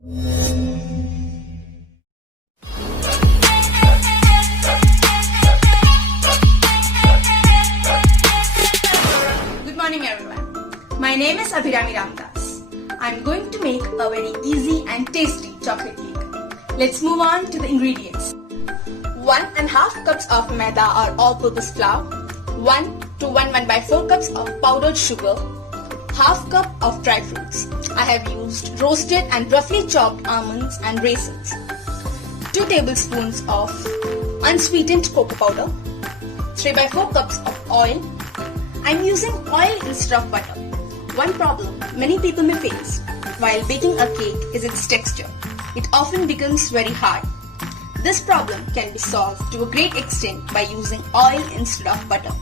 Good morning everyone. My name is Abhirami Ramdas. I'm going to make a very easy and tasty chocolate cake. Let's move on to the ingredients. 1½ cups of maida or all-purpose flour, 1 to 1/4 cups of powdered sugar, ½ cup of dry fruits. I have used roasted and roughly chopped almonds and raisins. 2 tablespoons of unsweetened cocoa powder, 3/4 cups of oil. I'm using oil instead of butter. One problem many people may face while baking a cake is its texture. It often becomes very hard. This problem can be solved to a great extent by using oil instead of butter.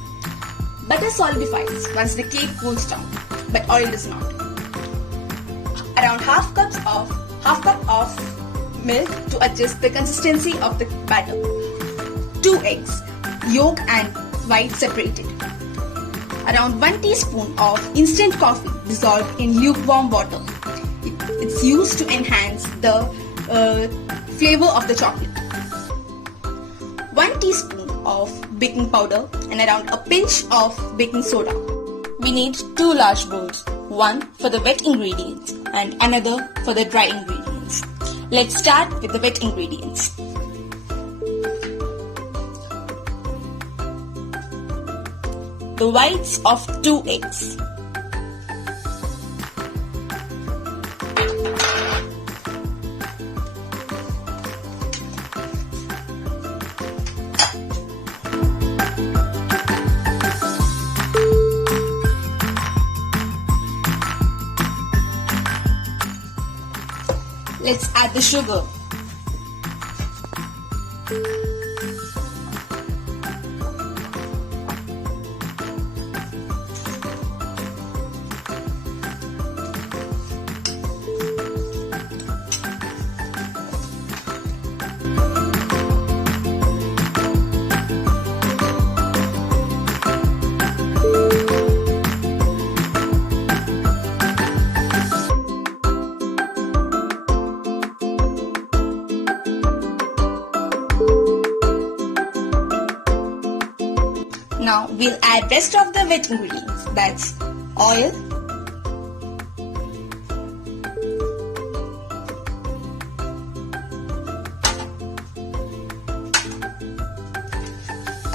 Butter solidifies once the cake cools down, but oil does not. Around ½ cup of milk to adjust the consistency of the batter. 2 eggs, yolk and white separated. Around 1 teaspoon of instant coffee dissolved in lukewarm water. It's used to enhance the flavor of the chocolate. 1 teaspoon of baking powder and around a pinch of baking soda. We need 2 large bowls, one for the wet ingredients and another for the dry ingredients. Let's start with the wet ingredients. The whites of 2 eggs. Let's add the sugar. Now we'll add rest of the wet ingredients, that's oil,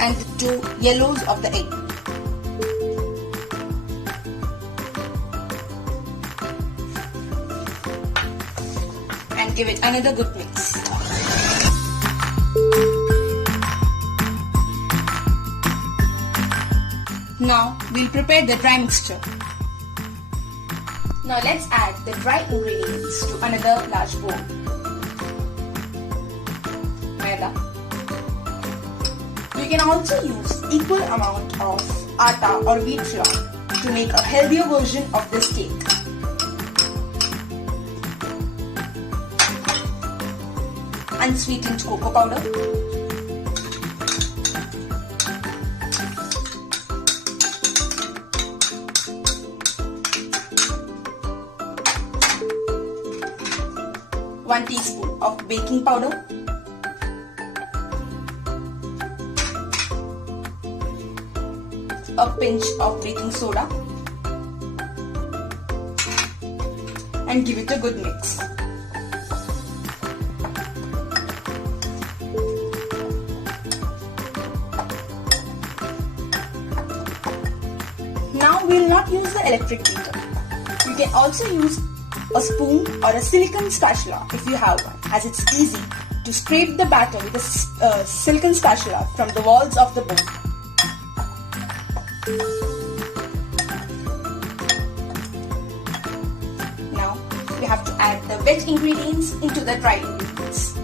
and the 2 yellows of the egg. And give it another good mix. Now we'll prepare the dry mixture. Now let's add the dry ingredients to another large bowl. Maida. You can also use equal amount of atta or wheat flour to make a healthier version of this cake. Unsweetened cocoa powder. One teaspoon of baking powder, a pinch of baking soda, and give it a good mix. Now we will not use the electric beater. You can also use a spoon or a silicone spatula if you have one, as it's easy to scrape the batter with a silicone spatula from the walls of the bowl. Now we have to add the wet ingredients into the dry ingredients.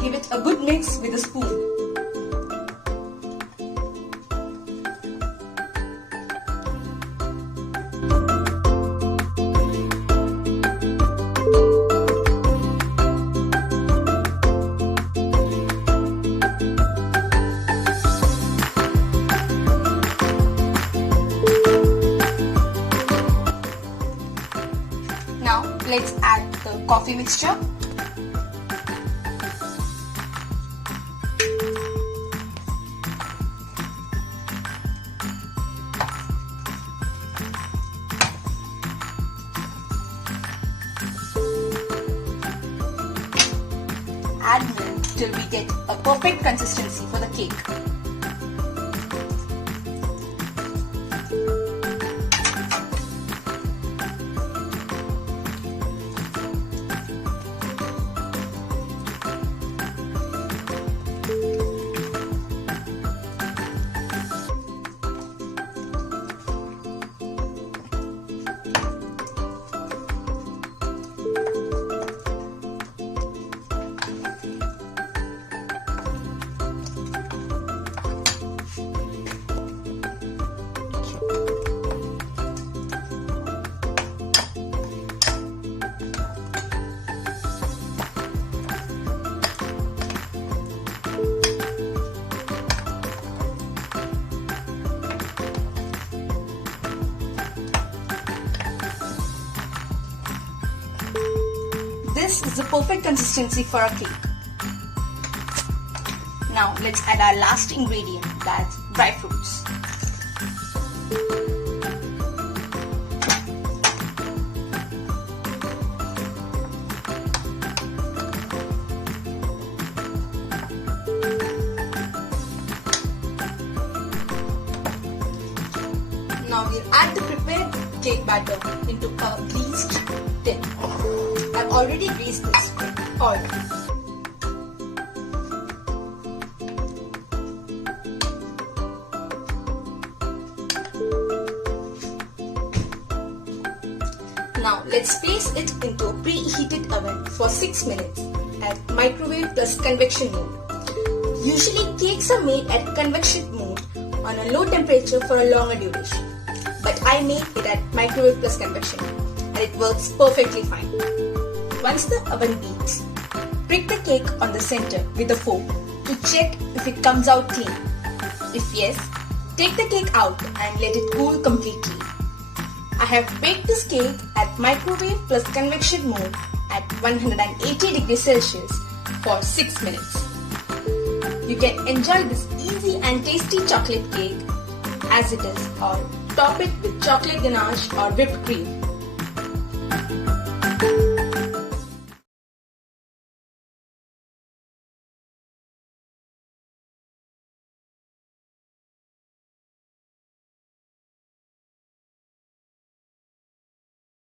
Give it a good mix with a spoon. let's add the coffee mixture. Add milk till we get a perfect consistency for the cake. This is the perfect consistency for a cake. Now let's add our last ingredient, that's dry fruits. Now we'll add the prepared cake batter into a greased tin. I've already greased this with oil. Now let's place it into a preheated oven for 6 minutes at microwave plus convection mode. Usually cakes are made at convection mode on a low temperature for a longer duration. But I made it at microwave plus convection and it works perfectly fine. Once the oven beats, prick the cake on the center with a fork to check if it comes out clean. If yes, take the cake out and let it cool completely. I have baked this cake at microwave plus convection mode at 180 degrees Celsius for 6 minutes. You can enjoy this easy and tasty chocolate cake as it is or top it with chocolate ganache or whipped cream.